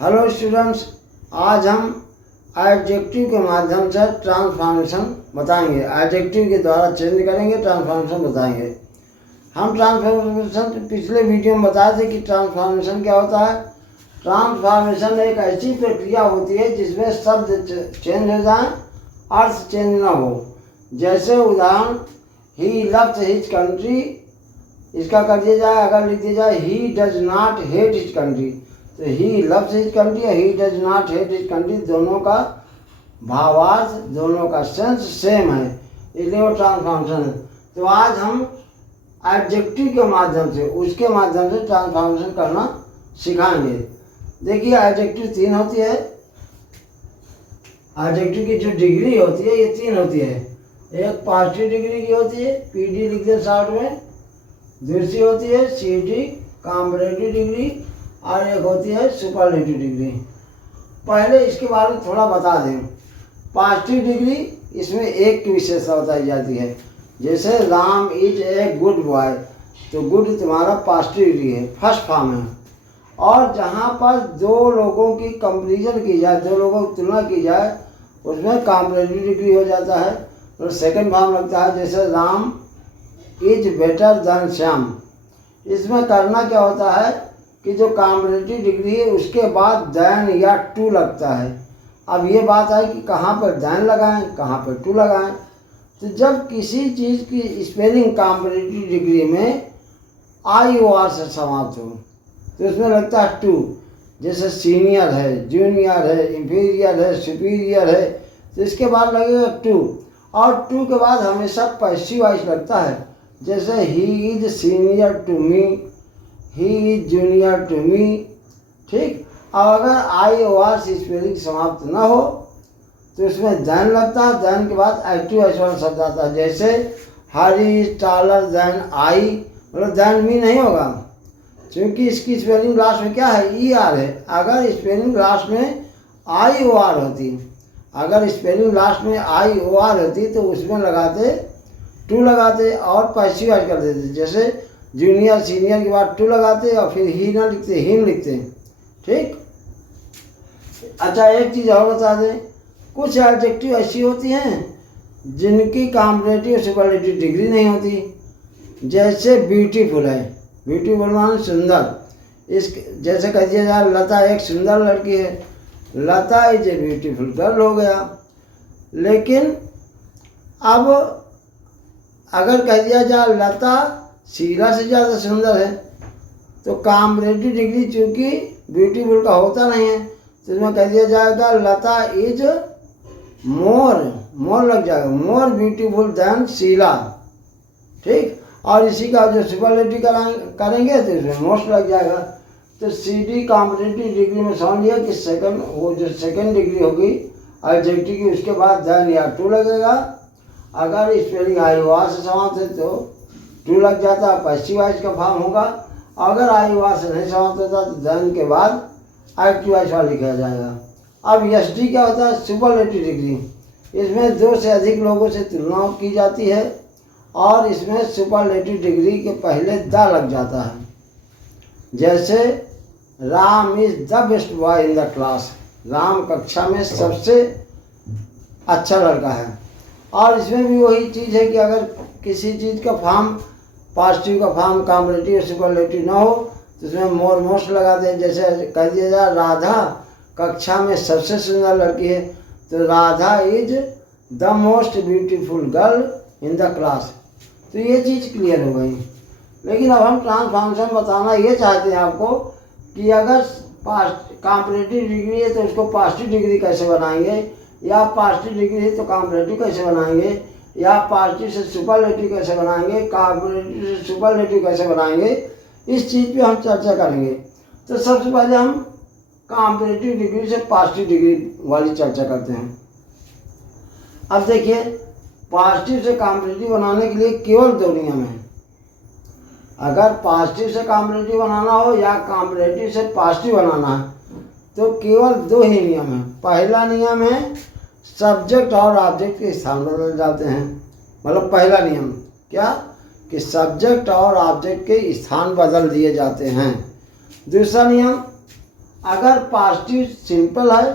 Hello students, आज हम adjective के माध्यम से ट्रांसफॉर्मेशन बताएंगे। एडजेक्टिव के द्वारा चेंज करेंगे, ट्रांसफॉर्मेशन बताएंगे। हम ट्रांसफॉर्मेशन पिछले वीडियो में बताए थे कि ट्रांसफॉर्मेशन क्या होता है। ट्रांसफॉर्मेशन एक ऐसी प्रक्रिया होती है जिसमें शब्द चेंज हो जाए, अर्थ चेंज ना हो। जैसे उदाहरण, ही लव्स हिज कंट्री, इसका कर दिया जाए, अगर लिख दिया जाए he does not hate his country, तो ही लव्स हिज कंट्री और he does not hate his country दोनों का भावार्थ, दोनों का सेंस सेम है, इसलिए वो ट्रांसफॉर्मेशन है। तो आज हम एडजेक्टिव के माध्यम से, उसके माध्यम से ट्रांसफॉर्मेशन करना सिखाएंगे। देखिए, एडजेक्टिव 3 होती है। एडजेक्टिव की जो डिग्री होती है ये 3 होती है। एक पॉजिटिव डिग्री की होती है, पीडी लिखते हैं शॉर्ट में। दूसरी होती है सीडी कॉम्परेटिव डिग्री, और एक होती है सुपरलेटिव डिग्री। पहले इसके बारे में थोड़ा बता दें। पॉजिटिव डिग्री, इसमें एक की विशेषता बताई जाती है। जैसे Ram is a good boy, तो गुड तुम्हारा पॉजिटिव डिग्री है, फर्स्ट फॉर्म है। और जहाँ पर दो लोगों की कंपेरिजन की जाए, दो लोगों की तुलना की जाए, उसमें कॉम्परेटिव डिग्री हो जाता है, तो सेकंड फॉर्म लगता है। जैसे Ram is better then Shyam, इसमें करना क्या होता है कि जो कॉम्परेटिव डिग्री है उसके बाद देन या टू लगता है। अब ये बात है कि कहाँ पर देन लगाएं, कहाँ पर टू लगाएं। तो जब किसी चीज़ की स्पेलिंग कॉम्परेटिव डिग्री में आई ओ आर से समाप्त हो तो उसमें लगता है टू। जैसे सीनियर है, जूनियर है, इंफीरियर है, सुपीरियर है, तो इसके बाद लगेगा टू। और टू के बाद हमेशा पैसिव वॉइस लगता है। जैसे he is senior to me, he is junior to me, ठीक। और अगर आई ओ आर से स्पेलिंग समाप्त न हो तो इसमें देन लगता है। देन के बाद एक्टिव वॉइस वाला शब्द आता है। जैसे हरी इज टॉलर देन आई, मतलब देन मी नहीं होगा, क्योंकि इसकी स्पेलिंग लास्ट में क्या है, ई आर है। अगर स्पेलिंग लास्ट में आई ओ आर होती, अगर स्पेलिंग लास्ट में आई ओ आर होती तो उसमें लगाते टू लगाते और पैसिव वॉइस कर देते। जैसे जूनियर सीनियर के बाद टू लगाते और फिर ही ना लिखते, हिम लिखते, ठीक। अच्छा, एक चीज़ और बता दें, कुछ एडजेक्टिव ऐसी होती हैं जिनकी कॉम्परेटिव सुपरलेटिव डिग्री नहीं होती। जैसे ब्यूटीफुल है, ब्यूटीफुल माने सुंदर। इस जैसे कह दिया जाए लता एक सुंदर लड़की है, लता इज ए ब्यूटीफुल गर्ल हो गया। लेकिन अब अगर कह दिया जाए लता शीला से ज़्यादा सुंदर है, तो कॉम्परेटिव डिग्री चूँकि ब्यूटीफुल का होता नहीं है, तो इसमें कह दिया जाएगा लता इज मोर लग जाएगा, मोर ब्यूटीफुल देन शीला, ठीक। और इसी का जो सुपरलेटिव करेंगे तो इसमें मोस्ट लग जाएगा। तो सीडी कॉम्परेटिव डिग्री में समझ लिया कि सेकंड, वो जो सेकंड डिग्री होगी एडजेक्टिव की, उसके बाद देन या टू लगेगा। अगर स्पेलिंग आई ओ आर से समाप्त है तो टू लग जाता है, पैसिव वॉइस का फॉर्म होगा। अगर आई ओ आर से नहीं समाप्त होता तो देन के बाद एक्टिव वॉइस वाला लिखा जाएगा। अब एस डी क्या होता है, सुपरलेटिव डिग्री। इसमें 2 से अधिक लोगों से तुलना की जाती है और इसमें सुपरलेटिव डिग्री के पहले द लग जाता है। जैसे Ram is the best boy in the class, Ram कक्षा में सबसे अच्छा लड़का है। और इसमें भी वही चीज़ है कि अगर किसी चीज़ का फॉर्म, पॉजिटिव का फॉर्म कॉम्परेटिव सुपरलेटिव ना हो तो उसमें मोर मोस्ट लगाते हैं। जैसे कह दिया जाए राधा कक्षा में सबसे सुंदर लड़की है, तो Radha is the most beautiful girl in the class. तो ये चीज़ क्लियर हो गई। लेकिन अब हम ट्रांसफॉर्मेशन बताना ये चाहते हैं आपको कि अगर कॉम्परेटिव डिग्री है तो उसको पॉजिटिव डिग्री कैसे बनाएंगे, या पॉजिटिव डिग्री है तो कॉम्परेटिव कैसे बनाएंगे, या पॉजिटिव से सुपरलेटिव कैसे बनाएंगे, कॉम्परेटिव से सुपरलेटिव कैसे बनाएंगे, इस चीज़ पे हम चर्चा करेंगे। तो सबसे पहले हम कॉम्परेटिव डिग्री से पॉजिटिव डिग्री वाली चर्चा करते हैं। अब देखिए, पॉजिटिव से कॉम्परेटिव बनाने के लिए केवल 2 नियम हैं। अगर पॉजिटिव से कॉम्परेटिव बनाना हो या कॉम्परेटिव से पॉजिटिव बनाना है तो केवल 2 ही नियम हैं। पहला नियम है सब्जेक्ट और ऑब्जेक्ट के स्थान बदल जाते हैं। मतलब पहला नियम क्या, कि सब्जेक्ट और ऑब्जेक्ट के स्थान बदल दिए जाते हैं। दूसरा नियम, अगर पॉजिटिव सिंपल है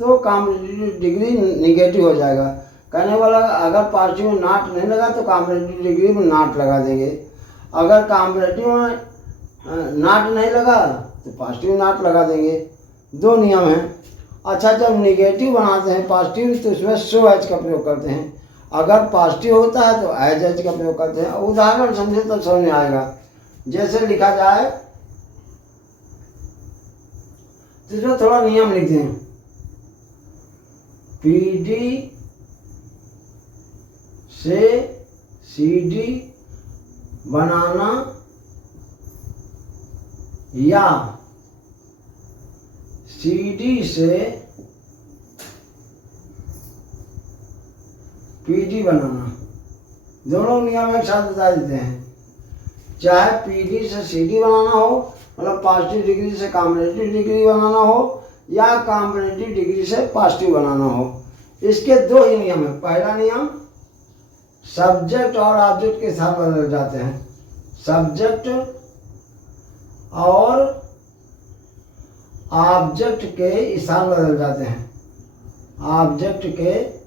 तो कॉम्पिटिटिव डिग्री निगेटिव हो जाएगा। कहने वाला अगर पॉजिटिव में नॉट नहीं लगा तो कॉम्पिटिटिव डिग्री में नॉट लगा देंगे। अगर कॉम्पिटिटिव में नॉट नहीं लगा तो पॉजिटिव नॉट लगा देंगे। दो नियम हैं। अच्छा, जब निगेटिव बनाते हैं पॉजिटिव तो उसमें सो एच का प्रयोग करते हैं। अगर पॉजिटिव होता है तो एज एच का प्रयोग करते हैं। उदाहरण समझे तो समझ में आएगा। जैसे लिखा जाए तो इसमें थोड़ा नियम लिखते हैं। PD से CD बनाना या CD से PD बनाना, दोनों नियम एक साथ बता देते हैं। चाहे PD से CD बनाना हो, मतलब पॉजिटिव डिग्री से कॉम्पिटिटिव डिग्री बनाना हो, या कॉम्पिटिटिव डिग्री से पॉजिटिव बनाना हो, इसके दो ही नियम है। पहला नियम, सब्जेक्ट और ऑब्जेक्ट के साथ बदल जाते हैं। सब्जेक्ट और ऑब्जेक्ट के स्थान बदल जाते हैं। ऑब्जेक्ट के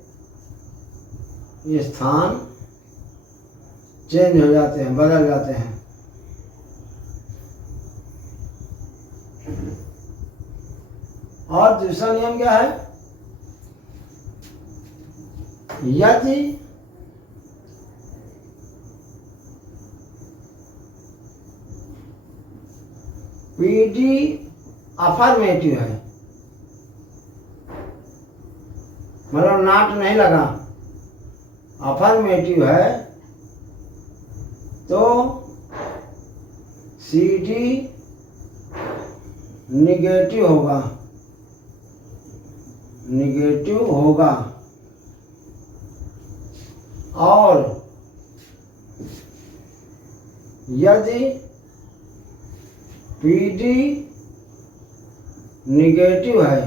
स्थान चेंज हो जाते हैं, बदल जाते हैं। और दूसरा नियम क्या है? यदि PD अफर्मेटिव है, मतलब नॉट नहीं लगा, अफर्मेटिव है, तो CD निगेटिव होगा, निगेटिव होगा। और यदि PD निगेटिव है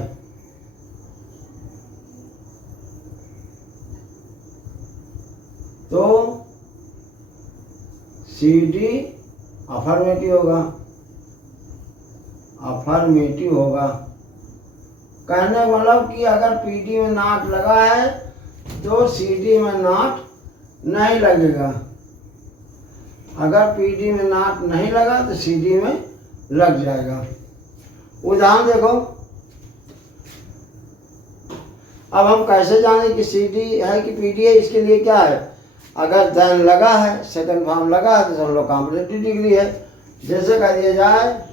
तो CD अफर्मेटिव होगा, अफर्मेटिव होगा। कहने मतलब कि अगर PD में नॉट लगा है तो CD में नॉट नहीं लगेगा। अगर PD में नॉट नहीं लगा तो CD में लग जाएगा। उदाहरण देखो। अब हम कैसे जाने कि CD है कि PD है? इसके लिए क्या है, अगर देन लगा है, सेकंड फॉर्म लगा है तो समझ लो कॉम्पिटिटिव डिग्री है। जैसे कह दिया जाए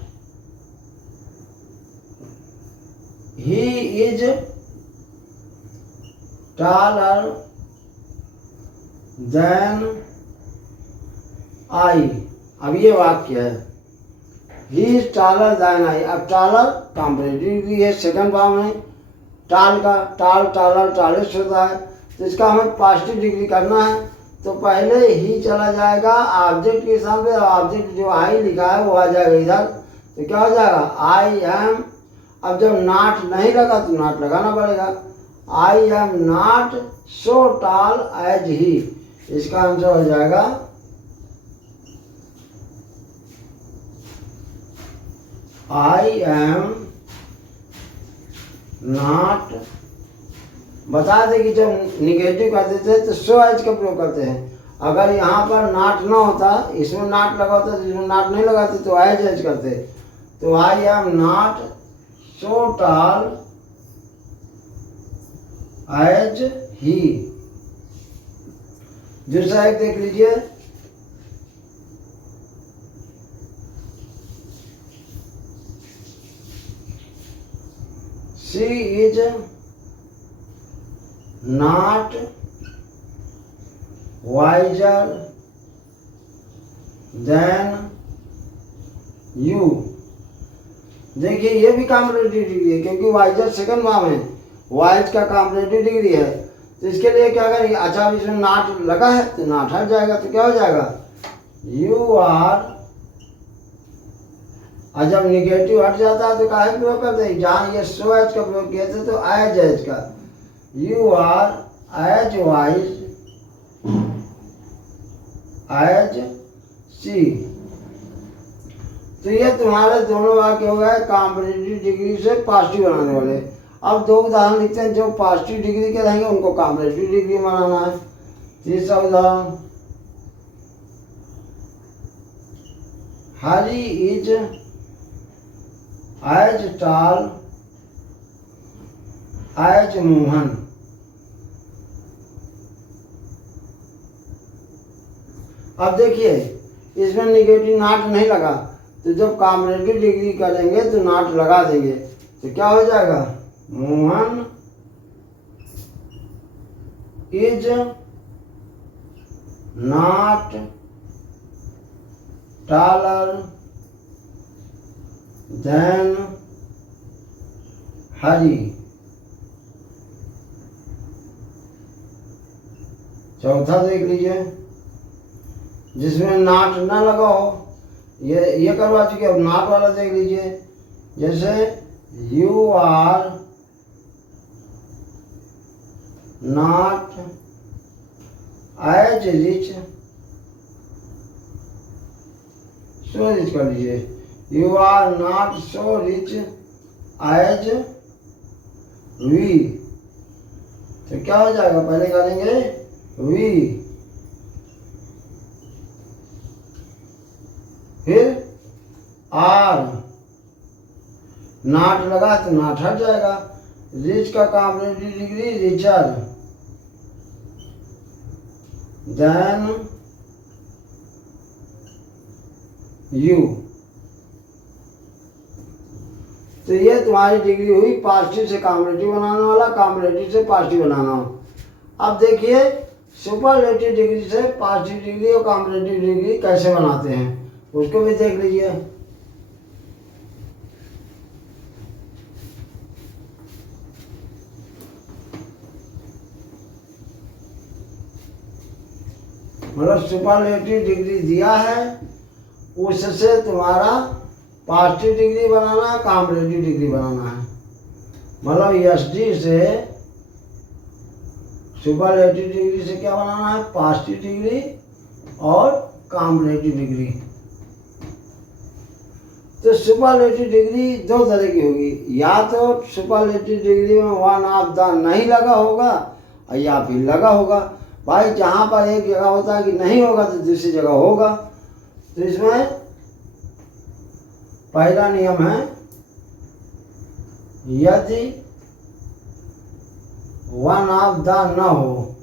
he is taller than I। अब ये वाक्य है, he is taller than I। अब taller कॉम्पिटिटिव डिग्री है, सेकंड फॉर्म है। टाल का टालर टालिस्ट होता है, तो इसका हमें पॉजिटिव डिग्री करना है। तो पहले ही चला जाएगा ऑब्जेक्ट के सामने, ऑब्जेक्ट जो आई लिखा है वो आ जाएगा इधर। तो क्या हो जाएगा? I am. अब जब नॉट नहीं लगा तो नॉट लगाना पड़ेगा। I am not so tall as he. इसका आंसर हो जाएगा आई एम नॉट। बता दे कि जब निगेटिव करते थे तो सो एज का प्रयोग करते हैं। अगर यहाँ पर नॉट ना होता, इसमें नॉट लगा होता, इसमें नॉट नहीं लगाते तो एज करते। तो I am not so tall as he. दूसरा एक देख लीजिए। She is not wiser than you. देखिए ये भी कॉम्पिटिटिव डिग्री है, क्योंकि वाइजर सेकंड फॉर्म है, वाइज का कॉम्पिटिटिव डिग्री है। तो इसके लिए क्या करेंगे? अच्छा, इसमें नॉट लगा है तो नॉट हट जाएगा। तो क्या हो जाएगा? You are. और जब निगेटिव हट जाता है तो काहे प्रयोग करते हैं? जहाँ ये सो एज का प्रयोग किए थे तो एज का। You are as wise as she. तो ये तुम्हारे दोनों वाक्य हो गए कॉम्परेटिव डिग्री से पॉजिटिव बनाने वाले। अब दो उदाहरण लिखते हैं जो पॉजिटिव डिग्री के रहेंगे उनको कॉम्परेटिव डिग्री बनाना है। तीसरा उदाहरण, Hari is as tall as Mohan. अब देखिए इसमें निगेटिव नॉट नहीं लगा, तो जब कॉम्परेटिव डिग्री करेंगे तो नॉट लगा देंगे, तो क्या हो जाएगा, Mohan is not taller than Hari. चौथा देख लीजिए जिसमें नाट ना लगा हो, ये करवा चुके। अब नाट वाला देख लीजिए, जैसे you are not as rich, so rich कर लीजिए, you are not so rich as we. तो क्या हो जाएगा, पहले करेंगे वी, फिर आर, नाट लगा तो नाट हट जाएगा। रिच का comparative degree richer than you. तो ये तुम्हारी डिग्री हुई पॉजिटिव से कॉम्परेटिव बनाने वाला, कॉम्परेटिव से पॉजिटिव बनाना हो। अब देखिए सुपरलेटिव डिग्री से पॉजिटिव डिग्री और कॉम्परेटिव डिग्री कैसे बनाते हैं, उसको भी देख लीजिए। मतलब सुपरलेटिव डिग्री दिया है, उससे तुम्हारा पॉजिटिव डिग्री बनाना है, कॉम्परेटिव डिग्री बनाना है। मतलब एसडी से सुपरलेटिव डिग्री से क्या बनाना है, पॉजिटिव डिग्री और कॉम्परेटिव डिग्री। तो सुपरलेटिव डिग्री दो तरह की होगी, या तो सुपरलेटिव डिग्री में वन ऑफ द नहीं लगा होगा या फिर लगा होगा। भाई जहाँ पर एक जगह होता है कि नहीं होगा तो दूसरी जगह होगा। तो इसमें पहला नियम है, यदि वन ऑफ द न हो,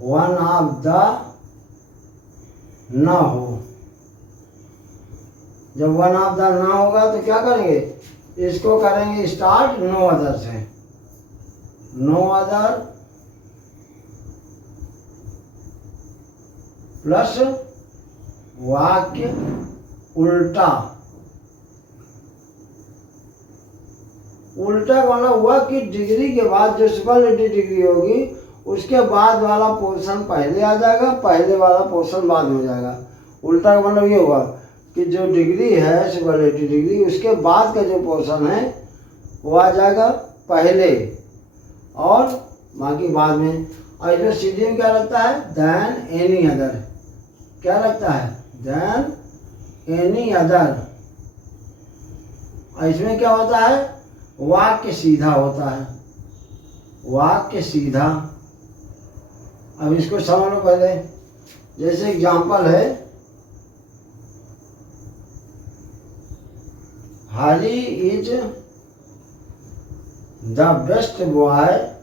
वन ऑफ द न हो, जब वन ऑफ द ना होगा तो क्या करेंगे, इसको करेंगे स्टार्ट नो अदर से। नो अदर प्लस वाक्य उल्टा। उल्टा का मतलब हुआ कि डिग्री के बाद जो सुपरलेटिव डिग्री होगी उसके बाद वाला पोर्शन पहले आ जाएगा, पहले वाला पोर्शन बाद में हो जाएगा। उल्टा का मतलब ये हुआ कि जो डिग्री है सुपरलेटिव डिग्री, उसके बाद का जो पोर्शन है वो आ जाएगा पहले और बाकी बाद में। और इसमें सीधी में क्या लगता है, देन एनी अदर। क्या लगता है, देन एनी अदर। और इसमें क्या होता है, वाक्य सीधा होता है, वाक्य सीधा। अब इसको समझ लो पहले। जैसे एग्जाम्पल है, Hari is the best boy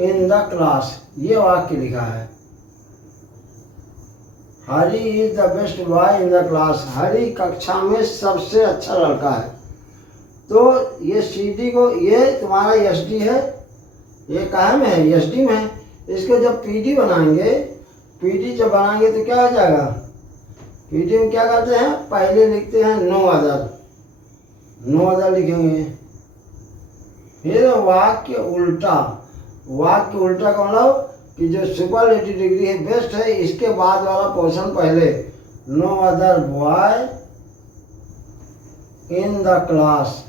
in the class. ये वाक्य लिखा है, Hari is the best boy in the class. Hari कक्षा में सबसे अच्छा लड़का है। तो ये सीडी को, ये तुम्हारा एसडी है, ये कहाँ में है, एसडी में है। इसको जब पीडी बनाएंगे, पीडी जब बनाएंगे तो क्या हो जाएगा, पीडी में क्या करते हैं, पहले लिखते हैं नो अदर, नो अदर लिखेंगे। फिर वाक्य उल्टा। वाक्य उल्टा का मतलब कि जो सुपरलेटिव डिग्री है बेस्ट है, इसके बाद वाला पोर्शन पहले, no other boy in the class.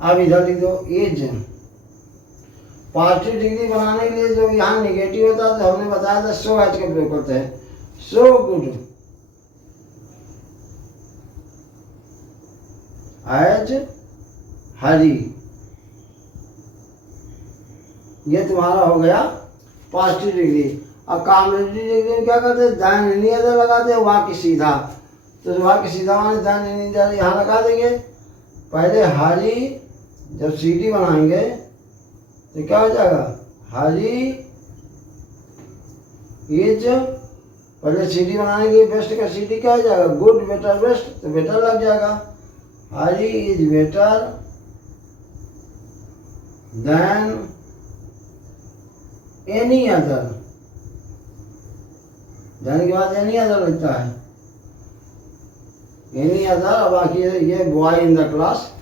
अब इधर लिख दो इज। पॉजिटिव डिग्री बनाने के लिए जो यहाँ निगेटिव होता है तो हमने बताया था सो एच का प्रयोग करते हैं। सो गुड एज हरी, ये तुम्हारा हो गया पॉजिटिव डिग्री। अब कॉम्बिनेटिव डिग्री में क्या करते हैं, दाएं नहीं अदर लगाते हैं, वाक्य सीधा। तो वाक्य सीधा माने दाएं नहीं अदर यहाँ लगा देंगे। पहले हरी जब सीटी बनाएंगे तो क्या हो जाएगा, हरी इज, पहले सीटी बनाने के लिए बेस्ट का सीटी क्या हो जाएगा, गुड बेटर बेस्ट, तो बेटर लग जाएगा। Hari is better than any other, than के बाद एनी अदर लगता है, एनी अदर। बाकी ये boy in the class,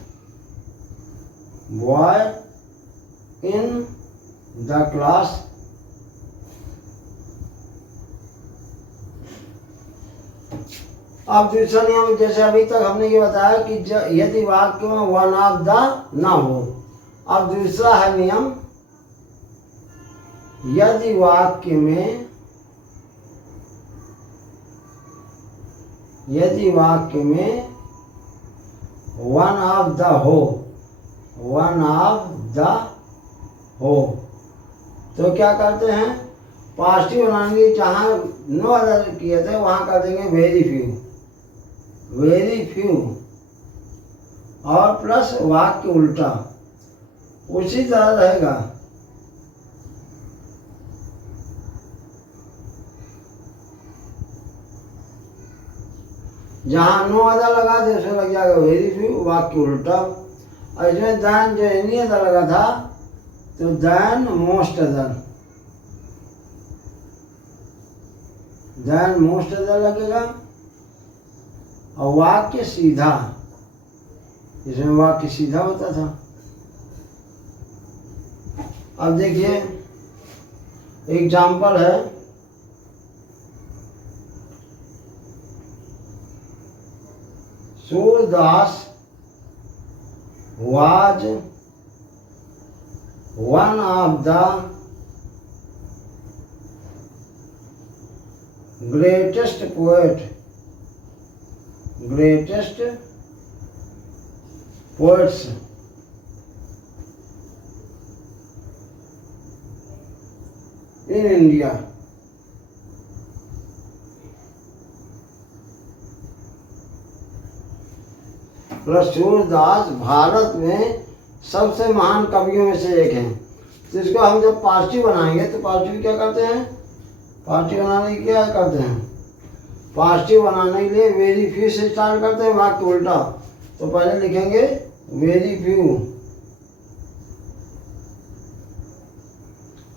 boy in the class. अब दूसरा नियम, जैसे अभी तक हमने ये बताया कि यदि वाक्य में वन ऑफ द ना हो। अब दूसरा है नियम, यदि वाक्य में वन ऑफ द हो, वन ऑफ द हो, तो क्या करते हैं, पॉजिटिव बनाएंगे। जहाँ नो अदर किए थे वहाँ कर देंगे वेरी फ्यू, वेरी फ्यू, और प्लस वाक्य उल्टा उसी तरह रहेगा। जहाँ नो अदर लगा थे उसमें लग जाएगा वेरी फ्यू, वाक्य उल्टा। और इसमें दैन जो एनी अदर लगा था तो than most other, than most other लगेगा। और वाक्य सीधा, इसमें वाक्य सीधा होता था। अब देखिए एग्जाम्पल है, Surdas was one of the greatest poets in India. Surdas Bharat में सबसे महान कवियों में से एक हैं। तो इसको हम जब पॉजिटिव बनाएंगे तो पॉजिटिव क्या करते हैं, पॉजिटिव बनाने के क्या करते हैं, पॉजिटिव बनाने के लिए वेरी फ्यू से स्टार्ट करते हैं, वाक्य उल्टा। तो पहले लिखेंगे वेरी फ्यू,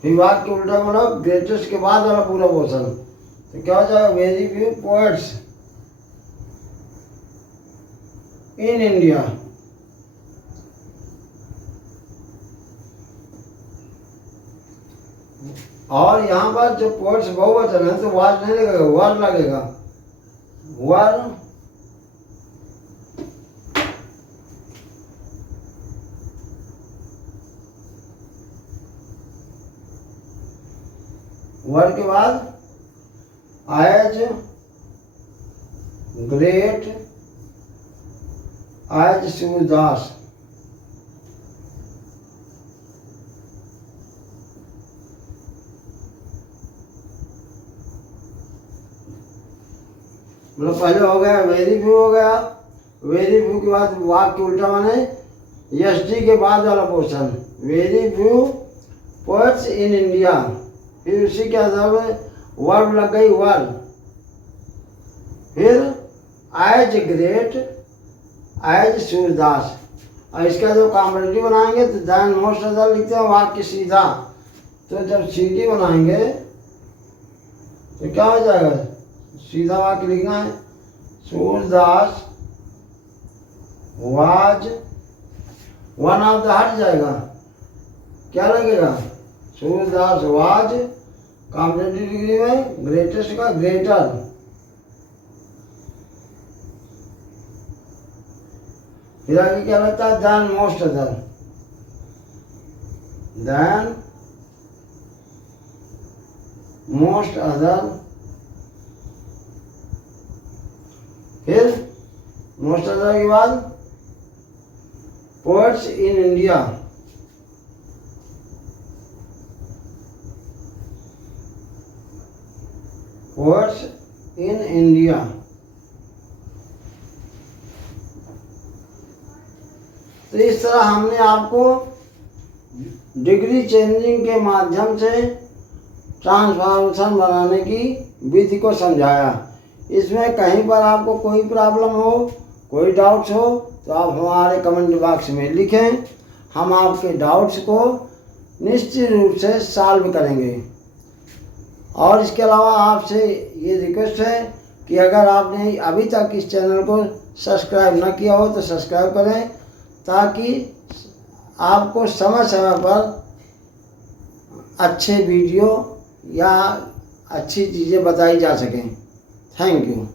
फिर वाक्य उल्टा मतलब ग्रेटेस्ट के बाद वाला पूरा पोर्शन। तो क्या हो जाएगा, very few poets in India. और यहाँ पर जो पोएट्स बहुवचन है तो वाज नहीं लगेगा, वर लगेगा, वर। वर के बाद एज ग्रेट एज सूरदास, मतलब पहले हो गया वेरी फ्यू, हो गया वेरी फ्यू के बाद वाक्य उल्टा माने एस डी के बाद वाला portion, very few poets in India. फिर उसी के आधार में वर्ब लग गई वर, फिर एज ग्रेट एज सूरदास। और इसका जो कॉम्बिनेटिव बनाएंगे तो दैन मोस्ट अदर लिखते हैं, वाक्य सीधा। तो जब सीधी बनाएंगे तो क्या हो जाएगा, सीधा वाक्य लिखना है, Surdas was one of the, हट जाएगा, क्या लगेगा, सूरदास वाज कॉम्बिनेटिव डिग्री में ग्रेटेस्ट का ग्रेटर, फिर आगे क्या लगता है, than most other, than most other, फिर मोस्ट अदर के बाद poets in India, poets in India. तो इस तरह हमने आपको डिग्री चेंजिंग के माध्यम से ट्रांसफॉर्मेशन बनाने की विधि को समझाया। इसमें कहीं पर आपको कोई प्रॉब्लम हो, कोई डाउट्स हो तो आप हमारे कमेंट बॉक्स में लिखें, हम आपके डाउट्स को निश्चित रूप से सॉल्व करेंगे। और इसके अलावा आपसे ये रिक्वेस्ट है कि अगर आपने अभी तक इस चैनल को सब्सक्राइब न किया हो तो सब्सक्राइब करें, ताकि आपको समय समय पर अच्छे वीडियो या अच्छी चीज़ें बताई जा सकें। Thank you.